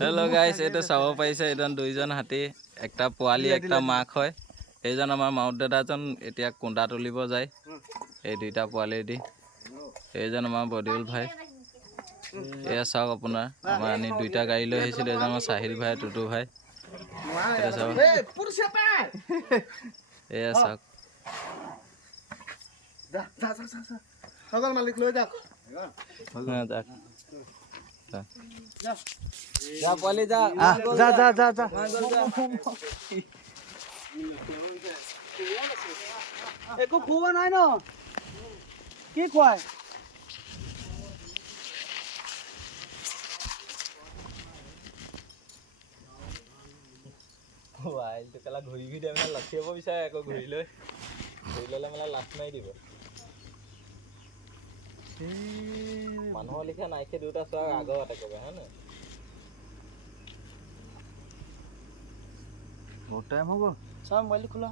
Hello' গাইছ, এইটো চাব পাৰিছে এইজন দুইজন হাতী, একটা পোৱালি একটা মাক হয়। এইজন আমাৰ মাউত দাদাজন এতিয়া কুন্দা তুলিব যায় এই দুইটা পোৱালি দি। এইজন আমাৰ বদিউল ভাই। এয়া চাওক আপোনাৰ, আমাৰ আনি দুইটা গাড়ী লৈ আহিছিলোঁ। এজন আমাৰ চাহিল ভাই, টুটু ভাই। এয়া চাওক, এয়া চাওক। মালিক লৈ যাওক। যা পোৱালি যা, যা। একো খোৱা নাই ন? কি খুৱাই? ঘূৰি দিয়ে মানে লঠিয়াব বিচাৰে আকৌ ঘূৰি ল'লে মানে লাঠ মাৰি দিব। মানুহৰ লিখা নাইছে দুটা চোৱাৰ আগত একেবাৰে হয় নাই? বহুত টাইম হ'ব। চাওঁ মোবাইলটো খোলা